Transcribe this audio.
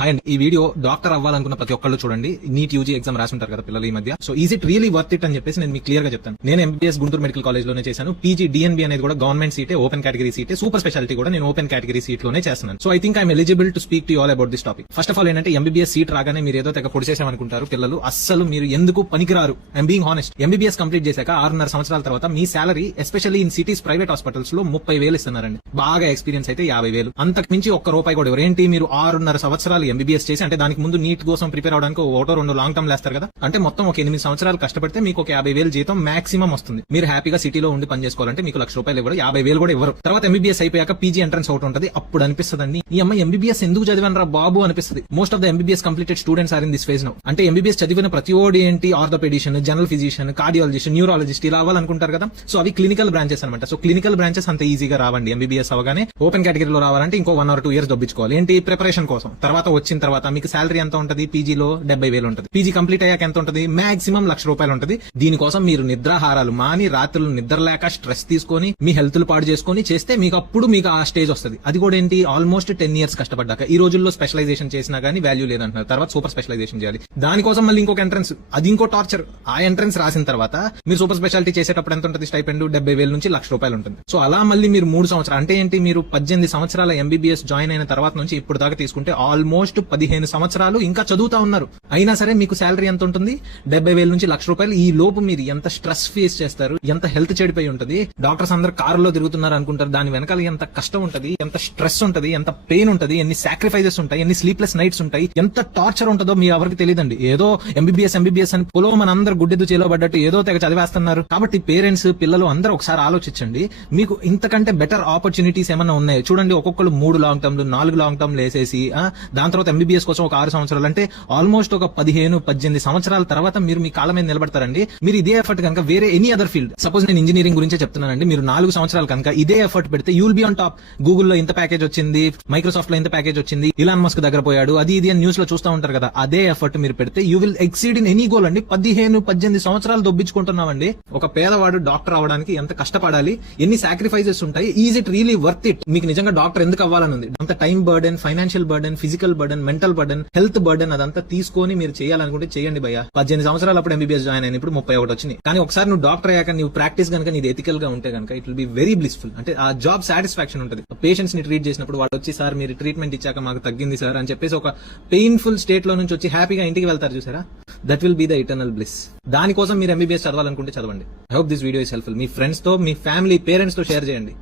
Hi అండి, ఈ video doctor అవ్వాలనుకున్న ప్రతి ఒక్కళ్ళు చూడండి. నీట్ యూజీ ఎగ్జామ్ రాసి ఉంటారు కదా పిల్లలు ఈ మధ్య. So is it really worth it అని చెప్పేసి నేను మీకు క్లియర్ గా చెప్తాను. నేను ఎంబీబీఎస్ గుంటూరు మెడికల్ కాలేజ్ లోనే చేశాను. పీజీ డిఎన్బీ అనేది కూడా గవర్నమెంట్ సీటే, ఓపెన్ కేటగిరీ సీటే. సూపర్ స్పెషాలిటీ కూడా నేను ఓపెన్ కేటగిరీ సీట్ లోనే చేస్తున్నాను. So I think I'm eligible to speak to all about this topic. First of all ఏంటంటే, ఎంబీబీఎస్ సీట్ రాగానే మీరు ఏదో తెగ పొడిచేసామనుకుంటారు పిల్లలు. అస్సలు మీరు ఎందుకు పనికిరారు. I'm being honest. MBBS complete చేశాక 6.5 సంవత్సరాల తర్వాత మీ salary especially in cities private hospitals లో 30,000 ఇస్తున్నారండి. బాగా ఎక్స్పీరియన్స్ అయితే 50,000. అంతకు మించి ఒక్క రూపాయి కూడా ఎవరు. ఏంటి మీరు 6.5 సంవత్సరాలు ఎంబీబీఎస్ చేసి, అంటే దానికి ముందు నీట్ కోసం ప్రిపేర్ అవడానికి ఒకటో 2 లాంగ్ టర్మ్ లేస్తారు కదా, అంటే మొత్తం ఒక 8 సంవత్సరాలు కష్టపడితే మీకు ఒక 50,000 జీతం మాక్సిమం వస్తుంది. మీరు హ్యాపీగా సిటీలో ఉండి పని చేసుకోవాలంటే మీకు ₹1,00,000 ఇవ్వరు, 50,000 కూడా ఇవ్వరు. తర్వాత ఎంబీబీఎస్ అయిపోయాక పీజీ ఎంట్రన్స్ ఒకటి ఉంటుంది. అప్పుడు అనిపిస్తుంది, ఈ అమ్మాయి ఎంబీబీఎస్ ఎందుకు చదివాను రా బాబు అనిపిస్తుంది. Most of the MBBS completed students are in this phase now. అంటే ఎంబీబీఎస్ చదివిన ప్రతి ఓడి ఏంటి, orthopedician, general physician, cardiologist, neurologist ఇలా అవ్వాలనుకుంటారు కదా. సో అవి క్లినికల్ బ్రాంచెస్ అనమాట. సో క్లినికల్ బ్రాంచెస్ అంత ఈజీగా రావండి. ఎంబీబీఎస్ అవగానే ఓపెన్ కేటగిరీలో రావాలంటే ఇంకో 1 or 2 years దొబ్బించుకోవాలి. ఏంటి ప్రిపరేషన్ కోసం. తర్వాత వచ్చిన తర్వాత మీకు శాలరీ ఎంత ఉంటుంది, పీజీలో 70,000 ఉంటుంది. పీజీ కంప్లీట్ అయ్యాక ఎంత ఉంటుంది, మాక్సిమం ₹1,00,000 ఉంటుంది. దీనికోసం మీరు నిద్రాహారాలు మాని, రాత్రులు నిద్ర లేక స్ట్రెస్ తీసుకొని, మీ హెల్త్ పాడు చేసుకుని చేస్తే మీకు అప్పుడు మీకు ఆ స్టేజ్ వస్తుంది. అది కూడా ఏంటి, ఆల్మోస్ట్ 10 years కష్టపడ్డాక. ఈ రోజుల్లో స్పెషలైజేషన్ చేసినా గానీ వాల్యూ లేదంటున్నారు. తర్వాత సూపర్ స్పెషలైజేషన్ చేయాలి. దానికోసం మళ్ళీ ఇంకొక ఎంట్రన్స్, అది ఇంకో టార్చర్. ఆ ఎంట్రన్స్ రాసిన తర్వాత మీరు సూపర్ స్పెషాలిటీ చేసేటప్పుడు ఎంత ఉంటుంది స్టైపెండ్, 70,000 నుంచి ₹1,00,000 ఉంటుంది. సో అలా మళ్ళీ మీరు 3 సంవత్సరాలు, అంటే ఏంటి, మీరు 18 సంవత్సరాల ఎంబీబీఎస్ జాయిన్ అయిన తర్వాత నుంచి ఇప్పుడు దాకా తీసుకుంటే ఆల్మోస్ట్ 15 సంవత్సరాలు ఇంకా చదువుతా ఉన్నారు. అయినా సరే మీకు శాలరీ ఎంత ఉంటుంది, 70,000 నుంచి ₹1,00,000. ఈ లోపు మీరు ఎంత స్ట్రెస్ ఫేస్ చేస్తారు, ఎంత హెల్త్ చెడిపోయి ఉంటుంది. డాక్టర్స్ అందరు కారులో తిరుగుతున్నారు అనుకుంటారు, దాని వెనకాల ఎంత కష్టం ఉంటది, ఎంత స్ట్రెస్ ఉంటది, ఎంత పెయిన్ ఉంటది, ఎన్ని సాక్రిఫైజెస్ ఉంటాయి, ఎన్ని స్లీప్లెస్ నైట్స్ ఉంటాయి, ఎంత టార్చర్ ఉంటుందో మీ ఎవరికి తెలియదండి. ఏదో ఎంబీబీఎస్ అని పొలో మన అందరు గుడ్డెద్దు చేలోబడ్డట్టు ఏదో తెగ చదివేస్తున్నారు. కాబట్టి పేరెంట్స్, పిల్లలు అందరూ ఒకసారి ఆలోచించండి. మీకు ఇంతకంటే బెటర్ ఆపర్చునిటీస్ ఏమన్నా ఉన్నాయి చూడండి. ఒక్కొక్కరు 3 లాంగ్ టర్మ్లు, 4 లాంగ్ టర్మ్లు వేసేసి దాని తర్వాత ఎంబీబీఎస్ కోసం ఒక 6 సంవత్సరాలు, అంటే ఆల్మోస్ట్ ఒక 15-18 సంవత్సరాల తర్వాత మీరు మీ కాళ్ళ మీద నిలబడతారండి. మీరు ఇదే ఎఫర్ట్ కనుక వేరే ఎనీ అదర్ ఫీల్డ్, సపోజ్ నేను ఇంజనీరింగ్ గురించే చెప్తున్నానండి, మీరు 4 సంవత్సరాలు కనుక ఇదే ఎఫర్ట్ పెడితే you will be on top. గూగుల్లో ఇంత ప్యాకేజ్ వచ్చింది, మైక్రోసాఫ్ట్ లో ఇంత ప్యాకేజ్ వచ్చింది, ఇలాన్ మస్క్ దగ్గర పోయాడు, అది ఇది అని న్యూస్ లో చూస్తూ ఉంటారు కదా. అదే ఎఫర్ట్ మీరు పెడితే you will exceed in any goal అండి. 15-18 సంవత్సరాలు దొబ్బించుకుంటున్నామండి. ఒక పేదవాడు డాక్టర్ అవడానికి ఎంత కష్టపడాలి, ఎన్ని సాక్రిఫైజెస్ ఉంటాయి. Is it really worth it? మీకు నిజంగా డాక్టర్ ఎందుకు అవ్వాలని ఉంది? అంత time burden, financial burden, physical burden, mental burden, health burden అదంతా తీసుకొని మీరు చేయాలనుకుంటే చేయండి భయ్యా. 18 సంవత్సరాలు అప్పుడు ఎంబీబీఎస్ జాయిన్ అయిన, ఇప్పుడు 31 వచ్చింది. కానీ ఒకసారి నువ్వు డాక్టర్ అయ్యాక నువ్వు ప్రాక్టీస్ కనుక నీది ఎథికల్ గా ఉంటే కనుక it will be very blissful. అంటే ఆ జాబ్ సాటిస్ఫాక్షన్ ఉంటుంది. పేషెంట్స్ ని ట్రీట్ చేసినప్పుడు వాళ్ళు వచ్చి, సార్ మీరు ట్రీట్మెంట్ ఇచ్చాక మాకు తగ్గింది సార్ అని చెప్పేసి ఒక పెయిన్ఫుల్ స్టేట్ లో నుంచి వచ్చి హ్యాపీగా ఇంటికి వెళ్తారు చూసారా. That will be the eternal bliss. దానికోసం మీరు ఎంబీబీఎస్ చదవాలనుకుంటే చదవండి. I hope this video is helpful. Me friends తో, మీ ఫ్యామిలీ, పేరెంట్స్ తో షేర్ చేయండి.